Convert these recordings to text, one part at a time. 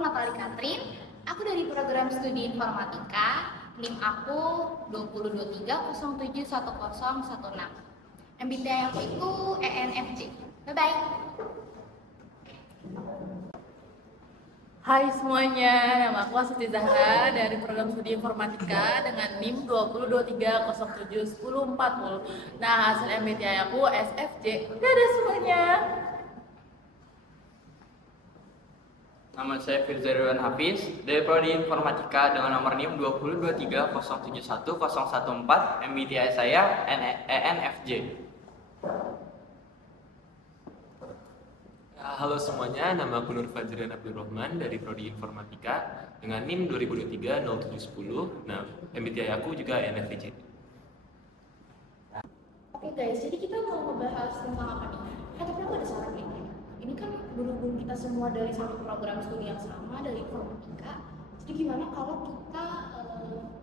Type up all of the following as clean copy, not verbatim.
Natali Katrin. Aku dari program studi informatika. NIM aku 2023071016. MBTI aku itu ENFJ. Bye-bye. Hai semuanya, nama aku Astuti Zahra dari program studi informatika dengan NIM 2023071040. Nah, hasil MBTI aku SFJ. Dadah semuanya. Nama saya Firzairwan Hafiz dari Prodi Informatika dengan nomor NIM 2023071014. MBTI saya ENFJ. Halo semuanya, nama aku Nur Fajrian Abdurrahman dari Prodi Informatika dengan NIM 2023-0710. Nah, MBTI aku juga ENFJ. Oke guys, jadi kita mau ngebahas tentang apa nih? Tapi aku ada saran nih. Ini kan berhubung kita semua dari satu program studi yang sama, dari informatika. Jadi gimana kalau kita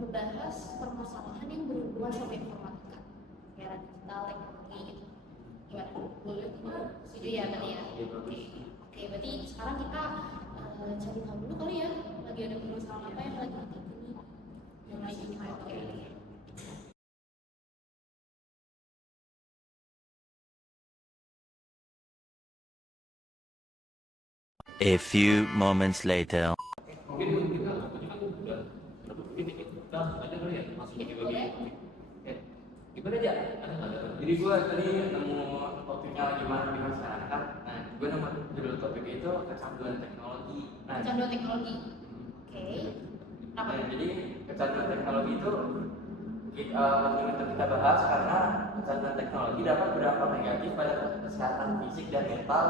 ngebahas permasalahan yang berhubungan sama informatika? Kayak digital, teknologi gitu. Gimana? Boleh? Setuju ya tadi ya? Oke, berarti sekarang kita cari tahu dulu kali ya. Lagi ada permasalahan apa yang lagi kita ini? Yang lagi kita pakai. A few moments later. Mungkin kita kan udah ini kita ada kali ya langsung bagi-bagi. Gimana aja? Ada. Jadi gue tadi nemu topiknya lagi mana di masyarakat. Nah, gue nemu judul topiknya itu kecanduan teknologi. Nah, Kecanduan teknologi. Oke. Kenapa? jadi kecanduan teknologi itu penting untuk kita bahas karena kecanduan teknologi dapat berdampak negatif pada kesehatan fisik dan mental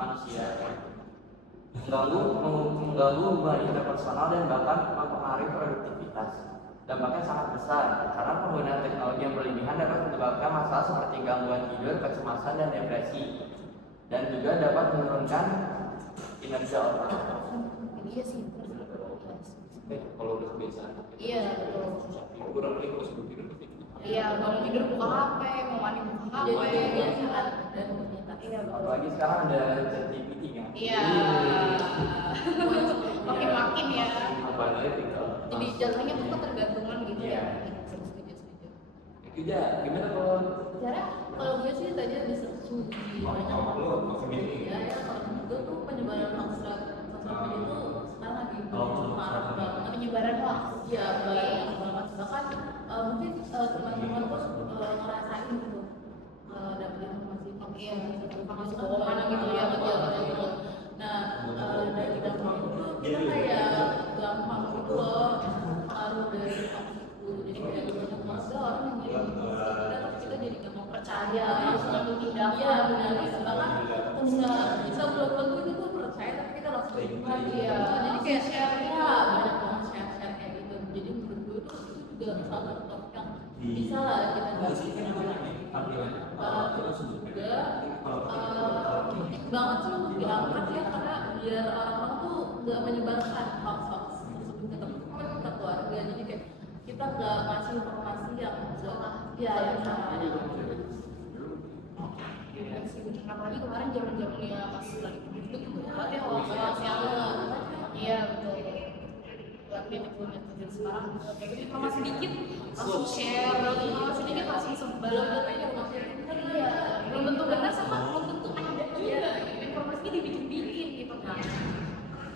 manusia. Mengganggu hubungan interpersonal dan bahkan mempengaruhi produktivitas. Dampaknya sangat besar karena penggunaan teknologi yang berlebihan dapat menyebabkan masalah seperti gangguan tidur, kecemasan, dan depresi, dan juga dapat menurunkan kinerja otak. Iya sih. Kalau udah kebiasaan. Iya betul. Kurang lagi kalau sebelum tidur pasti. Iya, kalau tidur buka HP, mau mandi buka HP. Jadi kebiasaan dan ternyata Iya betul. Apalagi sekarang ada ChatGPT kan. Iya. Makin ya. Apalagi tinggal. Jadi jatuhnya tuh ketergantungan gitu ya. setuju. Kerja, gimana kalau Cara Kalau gue sih tadi ada searching di banyak ya, kalau itu tuh penyebaran hoax sosial media itu sekarang lagi parah banget. penyebaran hoax. Ya, banyak banget. Bahkan mungkin teman-teman tuh ngerasain gitu dapat informasi informasi kebohongan gitu ya, betul. Nah, dari dampak itu kita kayak gampang gitu loh pengaruh dari hoax itu. Jadi kayak ada orang yang jadi kita jadi nggak mau percaya langsung ambil tindakan. Iya benar. Bahkan bisa buat itu tuh percaya tapi kita langsung lagi ya. Jadi kayak share ya banyak banget share kayak gitu. Jadi menurut gue tuh itu juga salah satu topik yang bisa lah kita bahas. Terus juga penting banget sih untuk diangkat ya karena biar orang-orang tuh nggak menyebarkan hoax tersebut ke teman-teman ke keluarga. Jadi kayak kita nggak ngasih informasi yang salah. Ya yang salah. Apalagi kemarin zaman-zamannya pas lagi duduk banget ya hoax yang iya betul. Buat netizen sekarang kayak gitu informasi dikit langsung share, informasi dikit langsung sebar. Iya, belum tentu benar sama belum tentu ada. Iya, informasinya dibikin-bikin gitu kan.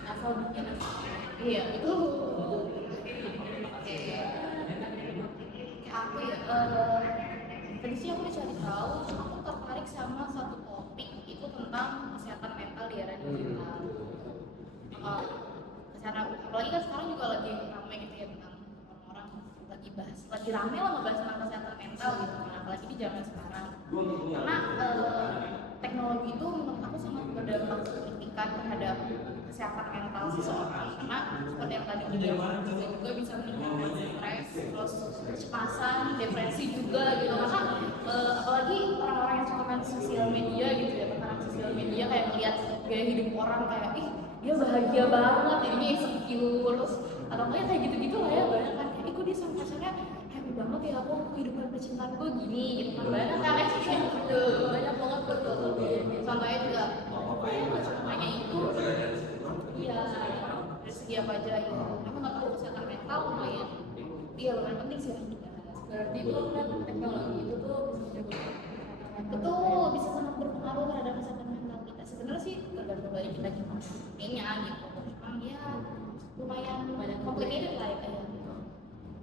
Asal bikin. Iya, itu. Kayak aku ya, tadi sih aku cari tahu, aku tertarik sama satu topik itu tentang kesehatan mental di era digital. Kesehatan, apalagi kan sekarang juga lagi ramai gitu ya tentang orang-orang lagi rame lah ngebahas tentang kesehatan mental gitu, apalagi di zaman sekarang. Karena teknologi itu menurut aku sangat berdampak signifikan terhadap kesehatan mental seseorang. Karena seperti yang tadi juga bisa meningkatkan stres, terus kecemasan, depresi juga gitu. Karena apalagi orang-orang yang suka main sosial media gitu ya, tekanan sosial media kayak ngeliat gaya hidup orang kayak dia bahagia banget, jadinya insecure terus atau kayak gitu-gitu lah ya, banyak kan kayak kok dia sama pacarnya happy banget ya, aku kehidupan percintaan gue gini gitu kan, banyak kan kayak gitu, banyak banget betul. Contohnya juga hanya itu Iya, dari segi apa aja ya. Aku nggak tahu kesehatan mental lumayan. Iya lumayan penting sih. Berarti itu kan teknologi itu tuh bisa Betul, bisa sangat berpengaruh terhadap kesehatan mental kita. Sebenarnya sih tergantung dari kita gimana kayaknya gitu. Cuman ya lumayan complicated lah ya kayak.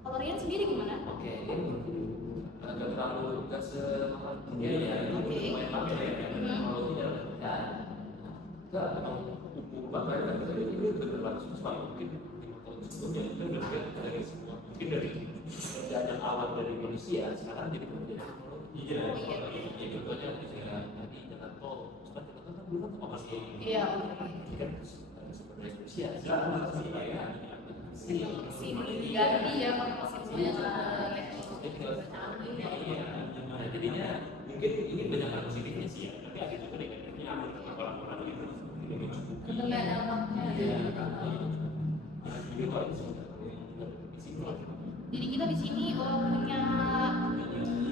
Kalau Rian sendiri gimana? Oke, ini mungkin agak terlalu nggak semahal dunia ya, itu lumayan pakai ya, teknologi dalam pekerjaan. Nggak, memang umum banget kan, ini udah berlangsung selama mungkin 5 tahun sebelumnya, itu udah lihat dari semua, mungkin dari pekerjaan yang awal dari manusia, sekarang jadi pekerjaan teknologi. Iya, ya contohnya misalnya tadi jalan tol, sekarang jalan tol kan dulu kan masih Iya. ini kan sumber daya manusia, sekarang masih ya, Mesin ganti ya kalau mesin nah, jadinya mungkin ini banyak hal positifnya sih ya, tapi ada juga negatifnya orang-orang itu tidak mencukupi. kena dampaknya. Jadi kalau di sini Jadi kita di sini punya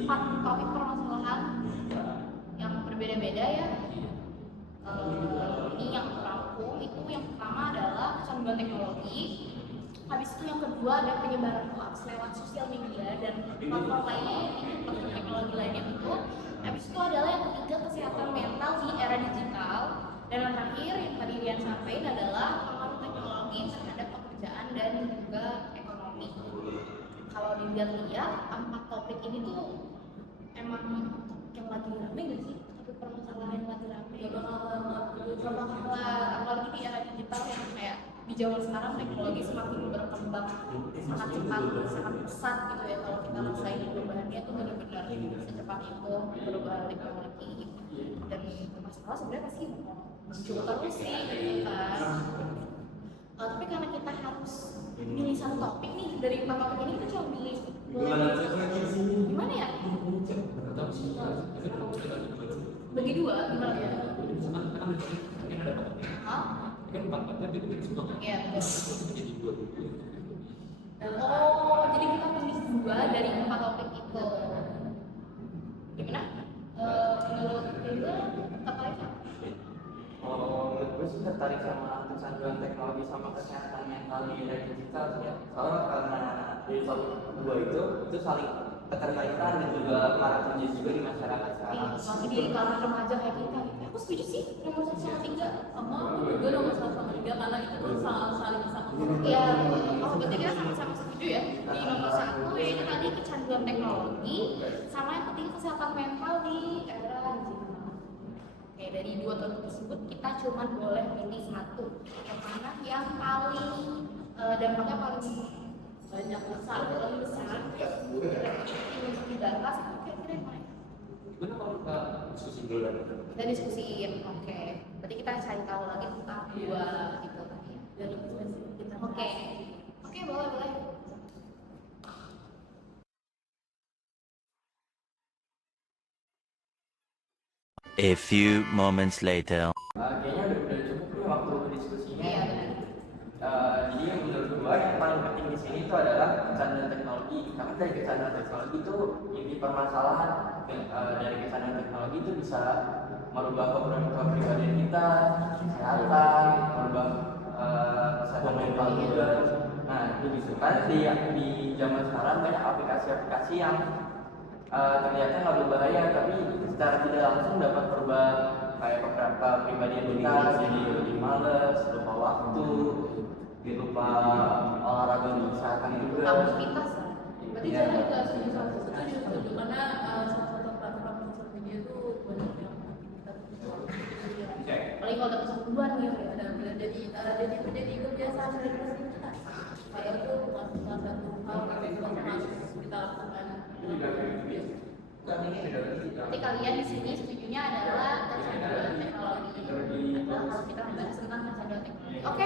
4 topik permasalahan yang berbeda-beda ya. Ini yang rangkum itu yang pertama adalah kecanduan teknologi. Habis itu yang kedua ada penyebaran hoax lewat sosial media dan platform lainnya, platform teknologi lainnya itu. Habis itu adalah yang ketiga kesehatan mental di era digital. Dan yang terakhir yang tadi Rian sampaikan adalah pengaruh teknologi terhadap pekerjaan dan juga ekonomi. Kalau dilihat-lihat 4 topik ini tuh emang yang lagi rame gak sih? Topik permasalahan yang lagi rame. Apalagi di era digital yang kayak di zaman sekarang teknologi semakin berkembang sangat cepat, sangat pesat gitu ya. Kalau kita rasain perubahannya tuh benar-benar secepat itu perubahan teknologi. Dan masalah sebenarnya pasti muncul terus sih gitu kan. Tapi karena kita harus milih satu topik nih dari 4 topik ini, kita cuma milih gimana ya? Bagi dua gimana ya? Hah? kan 4-4-nya beda-beda semua kan? Iya betul. Jadi 2 dulu. Oh, jadi kita pilih 2 dari 4 topik itu. Gimana? Menurut Rizal tertarik apa? Oh, menurut gue sih tertarik sama kecanduan teknologi sama kesehatan mental di era digital sih ya. Soalnya karena dari topik dua itu saling keterkaitan dan juga marak terjadi juga di masyarakat sekarang. Masih di kalangan remaja kayak kita. Aku setuju sih nomor 1 sama 3. Sama juga nomor 1 sama 3 karena itu tuh saling sangat. Iya, oh berarti kita sama-sama setuju ya. Di nomor 1 yaitu tadi kecanduan teknologi, sama yang ketiga kesehatan mental di era digital. Oke, dari 2 topik tersebut kita cuma boleh pilih 1. Yang mana yang paling dampaknya paling banyak besar untuk dibahas itu kira-kira yang mana? Gimana kalau kita diskusi dulu dan Kita diskusiin, oke. Berarti kita cari tahu lagi tentang 2 itu tadi. Dari spesifik kita. Oke, boleh. A few moments later. Kayaknya udah cukup nih waktu diskusinya. Iya benar. Jadi menurut gue yang paling penting di sini itu adalah kecanduan teknologi. Karena dari kecanduan teknologi itu inti permasalahan dari kecanduan teknologi itu bisa merubah kepribadian kita, kesehatan, merubah kesehatan mental juga. Nah itu gitu kan di zaman sekarang banyak aplikasi-aplikasi yang ternyata nggak berbahaya tapi secara tidak langsung dapat berubah kayak beberapa kepribadian kita jadi lebih malas, lupa waktu, lupa olahraga untuk kesehatan juga. Aktivitas lah. Berarti saya juga setuju karena salah satu platform sosial media itu banyak yang kita Apalagi kalau udah kecanduan ya. benar-benar jadi kebiasaan dari kita. Saya itu bukan salah satu hal yang harus kita lakukan. Berarti kalian di sini setujunya adalah kecanduan teknologi. Adalah kalau kita membahas tentang kecanduan teknologi. Oke,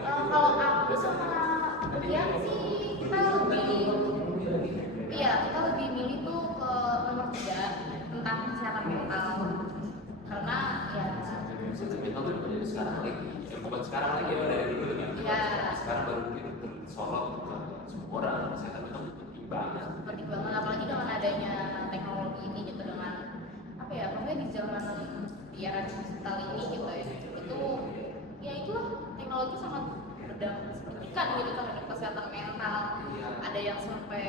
kalau aku sama Rian sih kita lebih milih tuh ke nomor 3 tentang kesehatan mental. Karena ya mental itu udah sekarang lagi, bukan sekarang lagi ya dari dulu kan. Iya. Sekarang baru mungkin tersorot semua orang kesehatan mental itu penting banget. penting banget apalagi dengan adanya teknologi ini gitu dengan apa ya pokoknya di zaman di era digital ini gitu ya itu ya itulah teknologi sangat berdampak signifikan gitu terhadap kesehatan mental. Ada yang sampai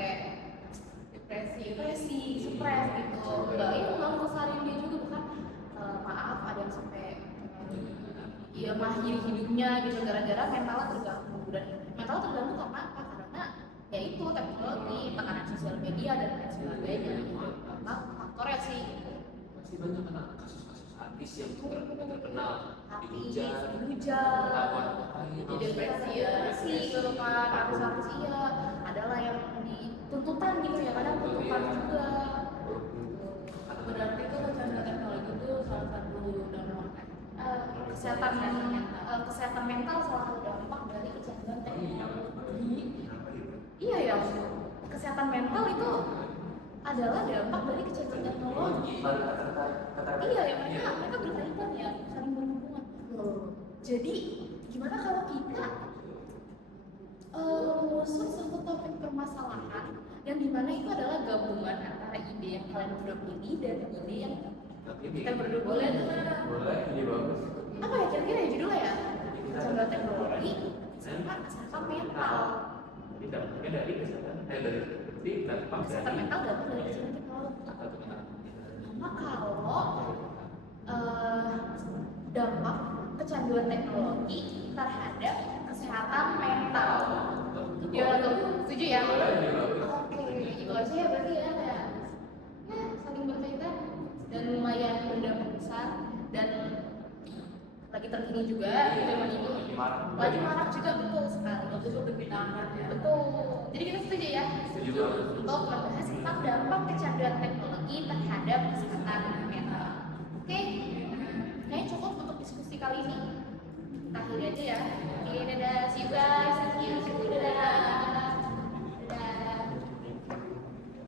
depresi, stres gitu. Enggak, itu nggak ngerusakin dia juga bukan. Maaf, ada yang sampai ya mengakhiri hidupnya gitu gara-gara mentalnya terganggu. Dan mentalnya terganggu karena apa? Karena ya itu teknologi, tekanan sosial media dan lain sebagainya. Memang faktornya sih gitu. Masih banyak kan kasus-kasus artis yang terkenal Dihujat, jadi depresi gitu kan, artis-artis iya, adalah yang dituntutan gitu ya, kadang tuntutan juga. Berarti itu kecanduan teknologi itu salah satu dampak Kesehatan mental salah satu dampak dari kecanduan teknologi. Iya ya, kesehatan mental itu adalah dampak dari kecanduan teknologi. Iya ya, mereka berkaitan ya, saling berhubungan. Jadi gimana kalau kita mengusut satu topik permasalahan yang dimana itu adalah gabungan antara ide yang kalian berdua pilih dan ide yang kita berdua boleh Boleh, ini bagus. apa ya kira-kira ya judulnya ya, kecanduan teknologi sama kesehatan mental. Jadi dampaknya dari kesehatan berarti dampak Kesehatan dari mental dampak dari kecanduan teknologi. Sama kalau dampak kecanduan teknologi terhadap kesehatan mental. Ya, setuju ya? Oke, itu aja ya berarti ya kayak ya saling berkaitan dan lumayan berdampak besar dan lagi terkini juga di zaman itu. Lagi marak juga betul sekali. bagus untuk kita angkat ya. Betul. Jadi kita setuju ya? setuju banget. Untuk membahas tentang dampak kecanduan teknologi terhadap kesehatan mental. Oke, kayaknya cukup untuk diskusi kali ini. Kita akhiri aja ya. Oke, dadah, see you guys.